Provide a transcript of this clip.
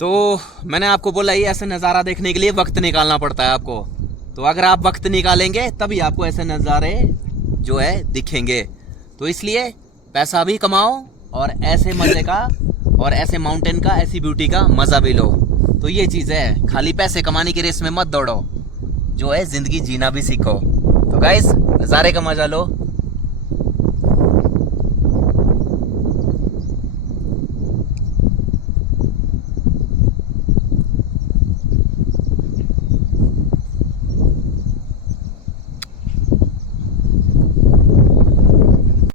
तो मैंने आपको बोला ही ऐसे नज़ारा देखने के लिए वक्त निकालना पड़ता है आपको। तो अगर आप वक्त निकालेंगे तभी आपको ऐसे नज़ारे जो है दिखेंगे। तो इसलिए पैसा भी कमाओ और ऐसे मज़े का और ऐसे माउंटेन का, ऐसी ब्यूटी का मज़ा भी लो। तो ये चीज़ है, खाली पैसे कमाने की रेस में मत दौड़ो, जो है ज़िंदगी जीना भी सीखो। तो गाइस, नज़ारे का मज़ा लो।